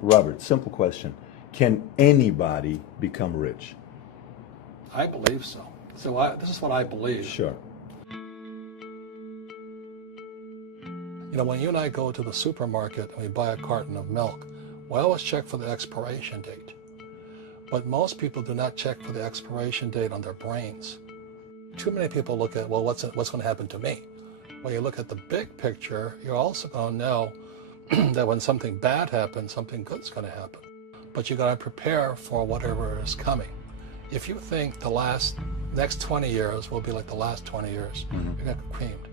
Robert, simple question. Can anybody become rich? I believe so. This is what I believe. Sure. You know, when you and I go to the supermarket and we buy a carton of milk, we always check for the expiration date. But most people do not check for the expiration date on their brains. Too many people look at, well, what's going to happen to me? When you look at the big picture, you're also going to know that when something bad happens, something good's going to happen. But you got to prepare for whatever is coming. If you think the next 20 years will be like the last 20 years, you're going to get creamed.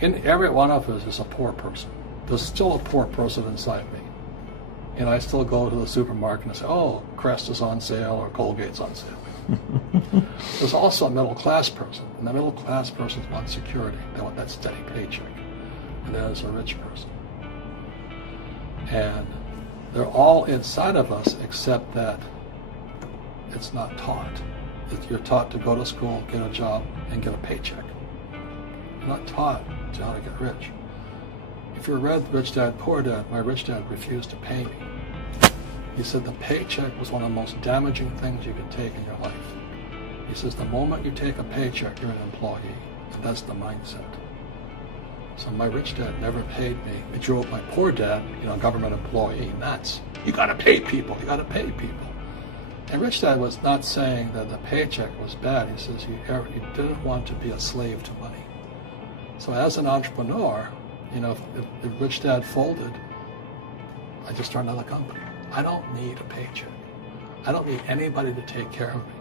In every one of us is a poor person. There's still a poor person inside me. And I still go to the supermarket and say, oh, Crest is on sale or Colgate's on sale. There's also a middle class person. And the middle class person wants security. They want that steady paycheck. And there's a rich person. And they're all inside of us except that it's not taught. You're taught to go to school, get a job, and get a paycheck. You're not taught to how to get rich. If you read Rich Dad, Poor Dad, my rich dad refused to pay me. He said the paycheck was one of the most damaging things you could take in your life. He says the moment you take a paycheck, you're an employee. And that's the mindset. So my rich dad never paid me. It drove my poor dad, government employee, nuts. You gotta pay people, you gotta pay people. And rich dad was not saying that the paycheck was bad. He says he didn't want to be a slave to money. So as an entrepreneur, if rich dad folded, I just start another company. I don't need a paycheck. I don't need anybody to take care of me.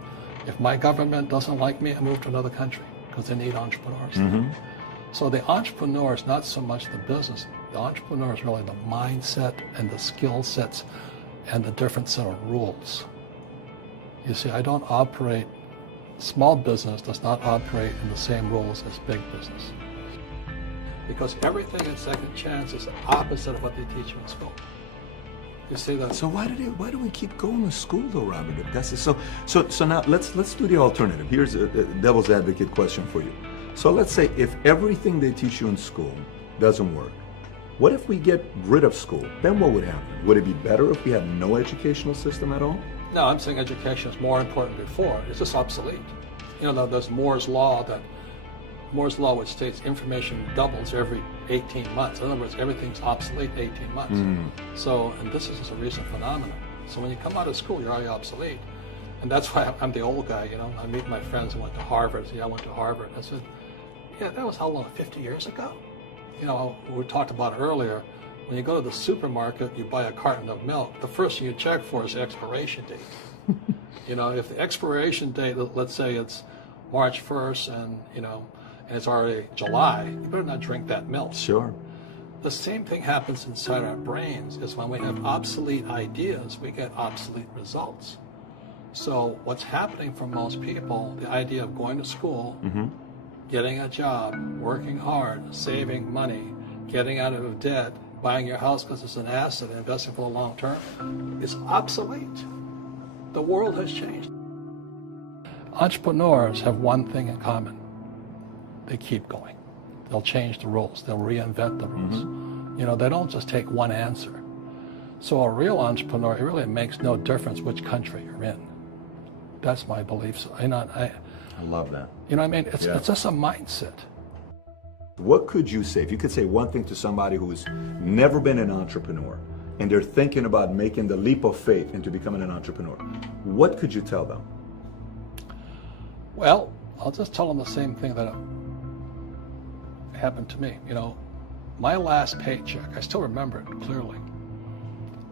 If my government doesn't like me, I move to another country because they need entrepreneurs. So the entrepreneur is not so much the business. The entrepreneur is really the mindset and the skill sets and the different set of rules. You see, I don't operate, small business does not operate in the same rules as big business. Because everything in Second Chance is the opposite of what they teach you in school. You see that? So why do we keep going to school though, Robert? So now let's do the alternative. Here's a devil's advocate question for you. So let's say if everything they teach you in school doesn't work, what if we get rid of school? Then what would happen? Would it be better if we had no educational system at all? No, I'm saying education is more important than before. It's just obsolete. There's Moore's Law, which states information doubles every 18 months. In other words, everything's obsolete 18 months. So, and this is just a recent phenomenon. So when you come out of school, you're already obsolete. And that's why I'm the old guy, I meet my friends who went to Harvard. I went to Harvard. I said, yeah, that was how long, 50 years ago? We talked about earlier, when you go to the supermarket, you buy a carton of milk, the first thing you check for is the expiration date. If the expiration date, let's say it's March 1st and it's already July, you better not drink that milk. Sure. The same thing happens inside our brains, is when we have obsolete ideas, we get obsolete results. So what's happening for most people, the idea of going to school, getting a job, working hard, saving money, getting out of debt, buying your house because it's an asset, investing for the long term, is obsolete. The world has changed. Entrepreneurs have one thing in common. They keep going. They'll change the rules. They'll reinvent the rules. They don't just take one answer. So a real entrepreneur, it really makes no difference which country you're in. That's my belief. So, I love that. It's just a mindset. What could you say, if you could say one thing to somebody who's never been an entrepreneur and they're thinking about making the leap of faith into becoming an entrepreneur, what could you tell them? Well, I'll just tell them the same thing that happened to me. My last paycheck, I still remember it clearly.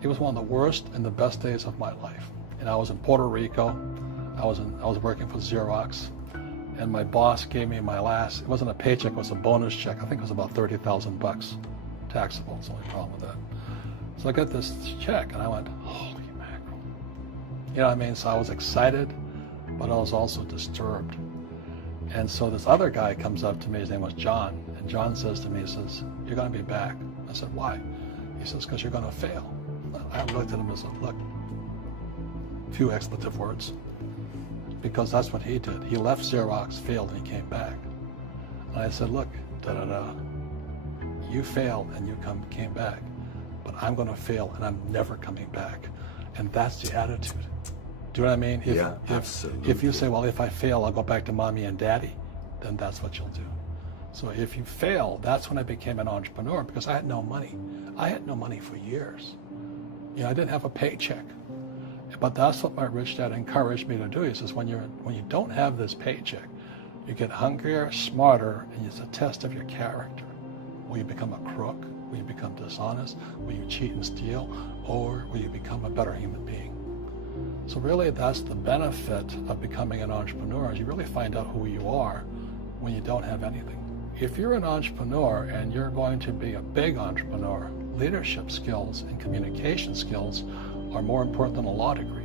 It was one of the worst and the best days of my life. And I was in Puerto Rico. I was working for Xerox, and my boss gave me my last, it wasn't a paycheck, it was a bonus check. I think it was about $30,000 taxable. It's the only problem with that. So I got this check and I went, holy mackerel. So I was excited, but I was also disturbed. And so this other guy comes up to me, his name was John, and John says to me, he says, you're going to be back. I said, why? He says, because you're going to fail. I looked at him and said, look, few expletive words, because that's what he did. He left Xerox, failed, and he came back. And I said, look, you failed and you came back, but I'm going to fail and I'm never coming back. And that's the attitude. Do you know what I mean? Absolutely. If you say, well, if I fail, I'll go back to mommy and daddy, then that's what you'll do. So if you fail, that's when I became an entrepreneur, because I had no money. I had no money for years. I didn't have a paycheck. But that's what my rich dad encouraged me to do. He says, when you don't have this paycheck, you get hungrier, smarter, and it's a test of your character. Will you become a crook? Will you become dishonest? Will you cheat and steal? Or will you become a better human being? So really, that's the benefit of becoming an entrepreneur, is you really find out who you are when you don't have anything. If you're an entrepreneur and you're going to be a big entrepreneur, leadership skills and communication skills are more important than a law degree.